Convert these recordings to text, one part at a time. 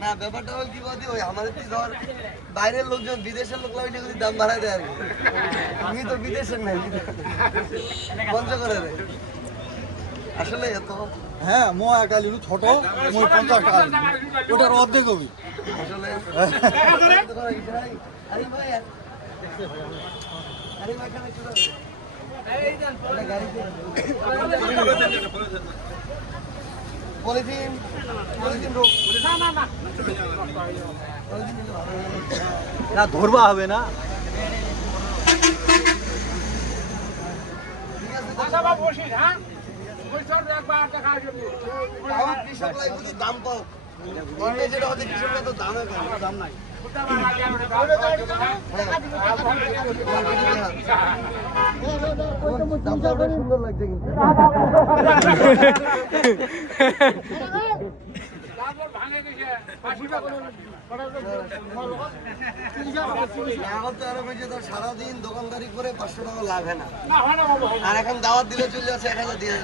না ব্যাপারটা হল কি বলতে ওই আমাদের তো ধর বাইরের লোকজন বিদেশের লোকরা ওইটা যদি দাম বাড়ায় দেয় আর কি আমি তো বিদেশের নাই বন্ধ করে দেয় আসলে এত হ্যাঁ মো একটা লিলু ছোট মই 50 টাকা ওটার অর্ধেক হবে আসলে আরে ভাই আরে ভাই কেন একটু পলিথিন পলিথিন রোগ না ধরবা হবে না কৃষকরা একটু দাম পাও যেটা হচ্ছে কৃষকরা তো দামে দাম নাই সুন্দর লাগছে কিন্তু এখন তো আরো বেশি ধর সারাদিন দোকানদারি করে 500 টাকা লাভ হয় না আর এখন দাওয়াত দিলে চলে যাচ্ছে 1000 দিয়ে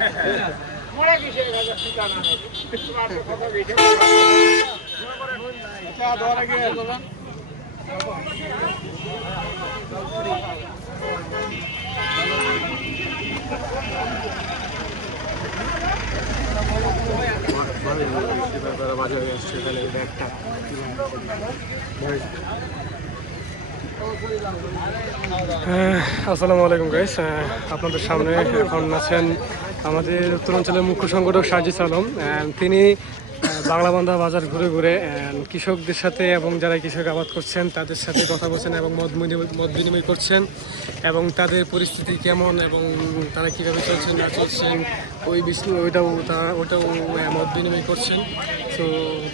আসসালামু আলাইকুম গাইস, আপনাদের সামনে এখন আছেন আমাদের উত্তরাঞ্চলের মুখ্য সংগঠক সাজিদ আলম। তিনি বাংলাবান্ধা বাজার ঘুরে ঘুরে কৃষকদের সাথে এবং যারা কৃষক আবাদ করছেন তাদের সাথে কথা বলছেন এবং মত বিনিময় করছেন এবং তাদের পরিস্থিতি কেমন এবং তারা কীভাবে চলছেন না চলছেন ওটাও মত বিনিময় করছেন। তো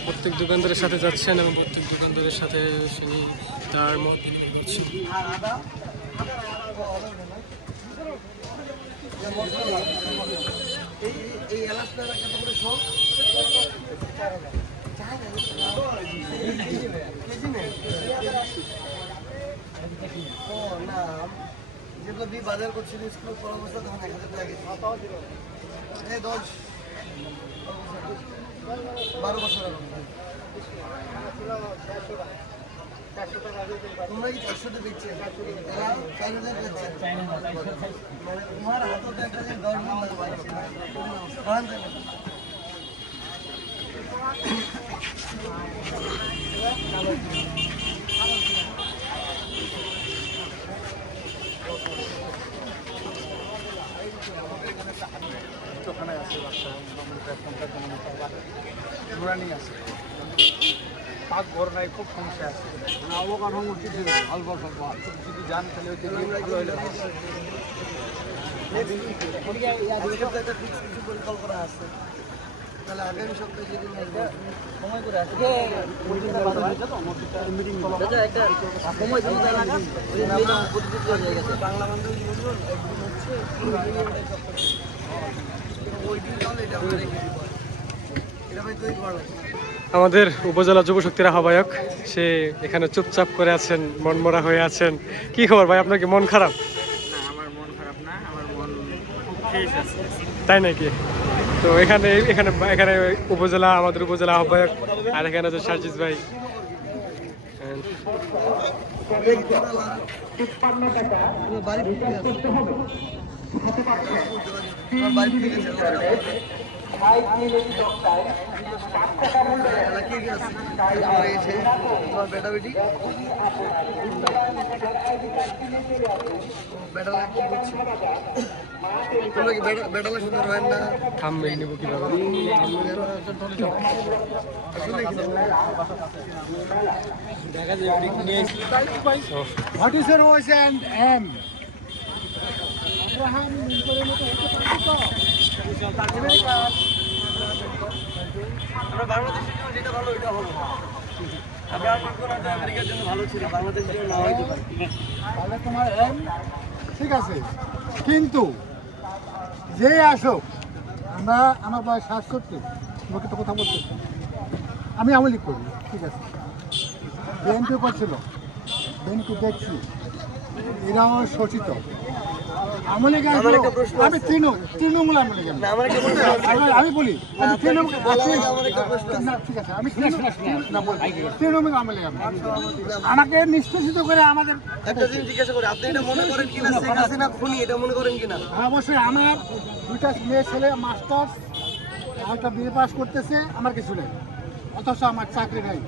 প্রত্যেক দোকানদারের সাথে যাচ্ছেন এবং প্রত্যেক দোকানদারের সাথে তিনি তার মত বিনিময় করছেন। এই এলাচটা কত করে সব ও না যেগুলো বি বাজার করছিল স্কুল পরামর্শ তখন 1000 টাকা এই 10 12 বছর তোমরা কি 400 দিচ্ছে 4000 দিচ্ছে মানে তোমার হাতে একটা যে 10 নম্বর পাইছে ওখানে আছে বাসা নুরানি আছে পাক ঘর নাই খুব সমস্যা আছে অবকার সমস্যা ছিল অল্প স্বল্প যদি জান তাহলে ওই ভালো হইলে একটা কিছু পরিকল্পনা আছে তাহলে আগামী সপ্তাহে যদি সময় করে আসে বাংলা বান্ধব একদিন হচ্ছে ওই দিন তাহলে এটা আমরা রেখে দিব এটা ভাই তৈরি করা লাগবে। আমাদের উপজেলা যুব শক্তির আহ্বায়ক সে এখানে চুপচাপ করে আছেন, মনমরা হয়ে আছেন। কি খবর ভাই, আপনার কি মন খারাপ? না, আমার মন খারাপ না, আমার মন খুব ফ্রেশ আছে। তাই নাকি? তো এখানে এখানে এখানে আমাদের উপজেলা আহ্বায়ক আর এখানে আছে সাজিদ ভাই। বেটা বেটি বেটালা কি করছে তোমরা কি বেটালা সুন্দর হয় না থামবে নিব কিভাবে? What is your voice and aim? আমরা বাংলাদেশের জন্য যেটা ভালো ওইটা হলো আমরা আমেরিকার জন্য ভালো ছিল বাংলাদেশের জন্য না হইতে পারে তাহলে তোমার এম ঠিক আছে, কিন্তু যে আসুক আমার বয়স 67, তোমাকে তো কথা বলতে আমি আমলি করি, ঠিক আছে। বিএনপি করছিল, বিএনপি দেখছি, এরাও শোষিত, আমলে গেল আমার একটা প্রশ্ন আমি তৃণমূল আমলে গেল না আমার একটা প্রশ্ন আছে। আমি বলি আমি তৃণমূল বলার আগে আমার একটা প্রশ্ন আছে। না ঠিক আছে আমি তৃণমূল আমলে গেল আমাকে নিষ্পেষিত করে আমাদের একটা জিনিস জিজ্ঞাসা করি, আপনি এটা মনে করেন কিনা শেখ হাসিনা খুনি, এটা মনে করেন কিনা? অবশ্যই আমার দুইটা মেয়ে ছেলে মাস্টার্স একটা বিএ পাস করতেছে, আমার কিছু নেই, অথচ আমার চাকরি নেই।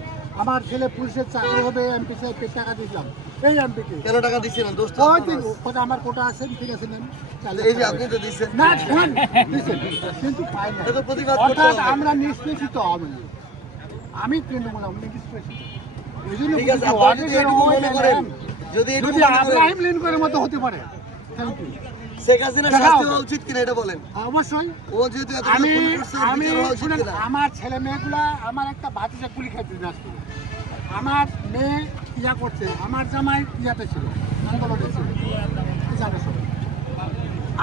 আমার ছেলে পুলিশের চাকরি হবে, এমপি সাহেবকে টাকা দিয়েছিলাম, এই এমপিকে কেন টাকা দিচ্ছিলেন দোস্ত? কোথা আমার কোটা আছে, ঠিক আছে নেন। এই যে আপনি তো দিচ্ছেন, না শোনেন, দিয়েছেন, কিন্তু পাই না। এটা তো প্রতিবাদ করতে অর্থাৎ হবে। আমরা নিষ্পেষিত হবে না। আমি তৃণমূল আমি নিষ্পেষিত। এই জন্য ঠিক আছে, বলছি, আপনারা যদি অফিসের এটুকু ওই মনে করেন, ম্যাডাম, যদি এটুকু যদি মনে করেন, আব্রাহিম লিঙ্কনের মতো হতে পারে, থ্যাংক ইউ। শেখ হাসিনা দেখা শাস্তি হবে। হওয়া উচিত কিনা এটা বলেন। অবশ্যই ও যেহেতু এত আমি খুন করছে, ওর আমি বিচার হওয়া উচিত শুনেন, কিনা? আমার ছেলে মেয়েগুলা, আমার একটা ভাতিজা গুলি খাইতে আসছে, আমার মেয়ে ইয়া করছে, আমার জামাই ইয়াতে ছিল, আন্দোলনে ছিল, কি জানো সব।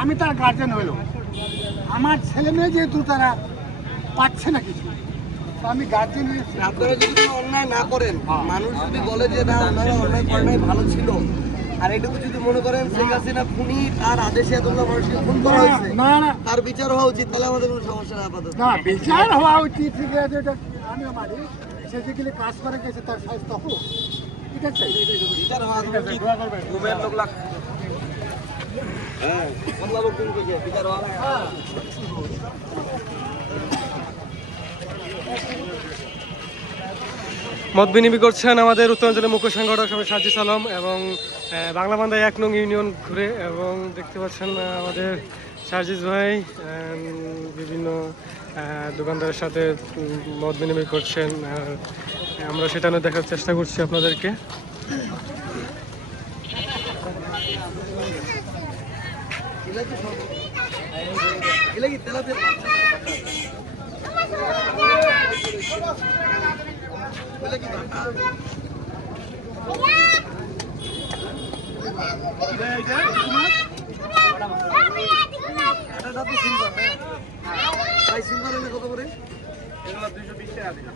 আমি তার গার্জেন হইল, আমার ছেলে মেয়ে যেহেতু তারা পাচ্ছে না কিছু, তো আমি গার্জেন আপনারা যদি কোনো অন্যায় না করেন, মানুষ যদি বলে যে না ওনারা অন্যায় করে নাই, ভালো ছিল, আর এটুকু যদি মনে করেন শেখ হাসিনা খুনি, তার আদেশে এতগুলো মানুষকে খুন করা হয়েছে, না না তার বিচার হওয়া উচিত, তাহলে আমাদের কোনো সমস্যা নেই আপাতত। না বিচার হওয়া উচিত, ঠিক আছে, এটা আমিও মানি। সে যেগুলি কাজ করে গেছে তার স্বাস্থ্য হোক, ঠিক আছে, বিচার হওয়া উচিত। ঘুমের লোক লাগ হ্যাঁ বদলা লোক কিন্তু কে বিচার হওয়া মত বিনিময় করছেন আমাদের উত্তরাঞ্চলের মুখ্য সংগঠক সবাই সাজিদ আলম এবং বাংলা বান্ধায় 1 নং ইউনিয়ন ঘুরে, এবং দেখতে পাচ্ছেন আমাদের সাজিদ ভাই বিভিন্ন দোকানদারের সাথে মত বিনিময় করছেন, আর আমরা সেটা নিয়ে দেখার চেষ্টা করছি আপনাদেরকে। এগুলা কি তেলাপিয়া? এগুলা কি বাটা? বাটাটা তো সিলভার, হ্যাঁ। ভাই সিলভার হলে কত করে? এগুলো 220 টাকা দিলাম।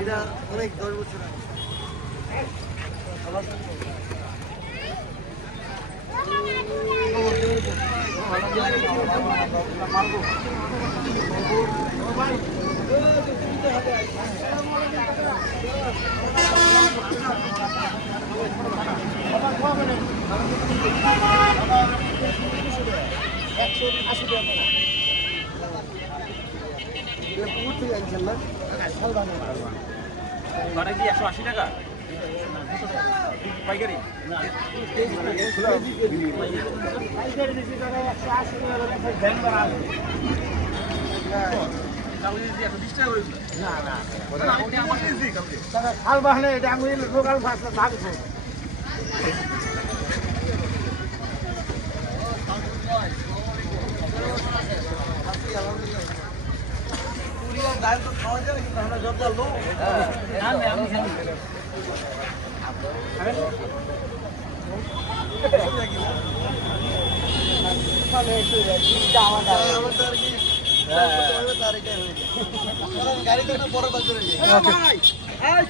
এটা অনেক 10 বছর আগে। আবার পুকুর থেকে আনছেন না? বাটা কি 180 টাকা? পাইকারি? খাল বাহলে এটা আমি লোকাল ভাষা থাকবো। পুরিয়ার ডাল তো খাওয়া যায়, কিন্তু আমরা যত লোক আমার তো আর কি তার এটাই হয়ে যায়। কারণ গাড়ি তো একটা বড় বাজারে যায়।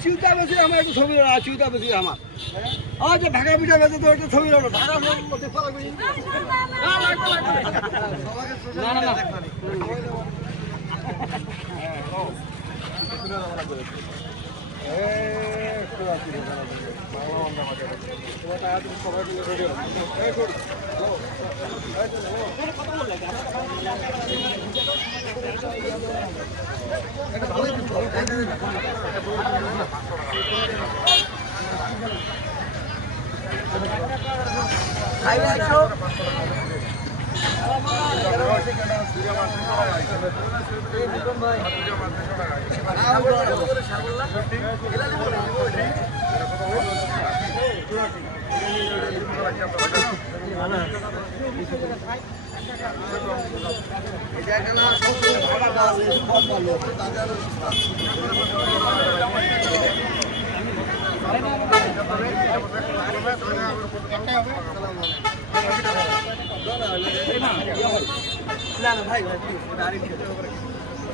চিন্তা বেশি আমার একটু ছবি চিন্তা বেশি আমার যে ঢাকা পিঠা বেঁচে তো একটা ছবি হলো ঢাকা মধ্যে ফরক নেই। সবাইকে সোশ্যাল মিডিয়া দেখবানি।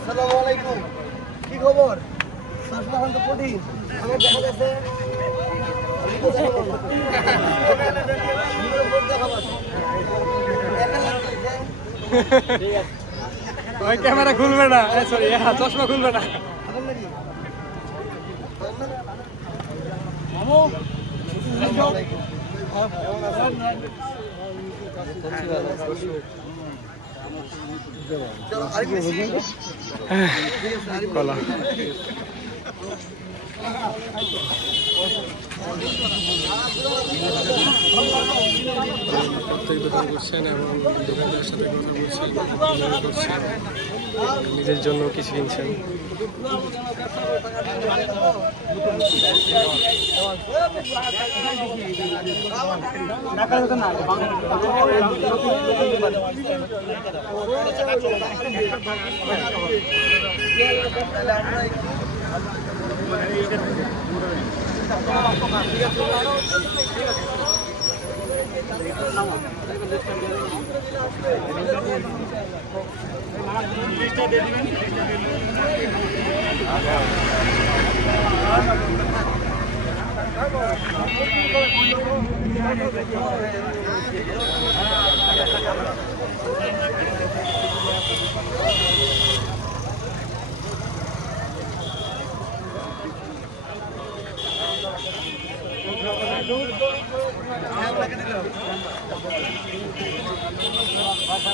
আসসালামু আলাইকুম। কি খবর? শাসন তো কঠিন। আমার দেখা যাচ্ছে ওই ক্যামেরা খুলবে না, সরি চশমা খুলবে না। কলা প্রত্যেক দোকান করছেন এবং দোকানদারের সাথে কথা বলছেন, নিজের জন্য কিছু কিনছেন।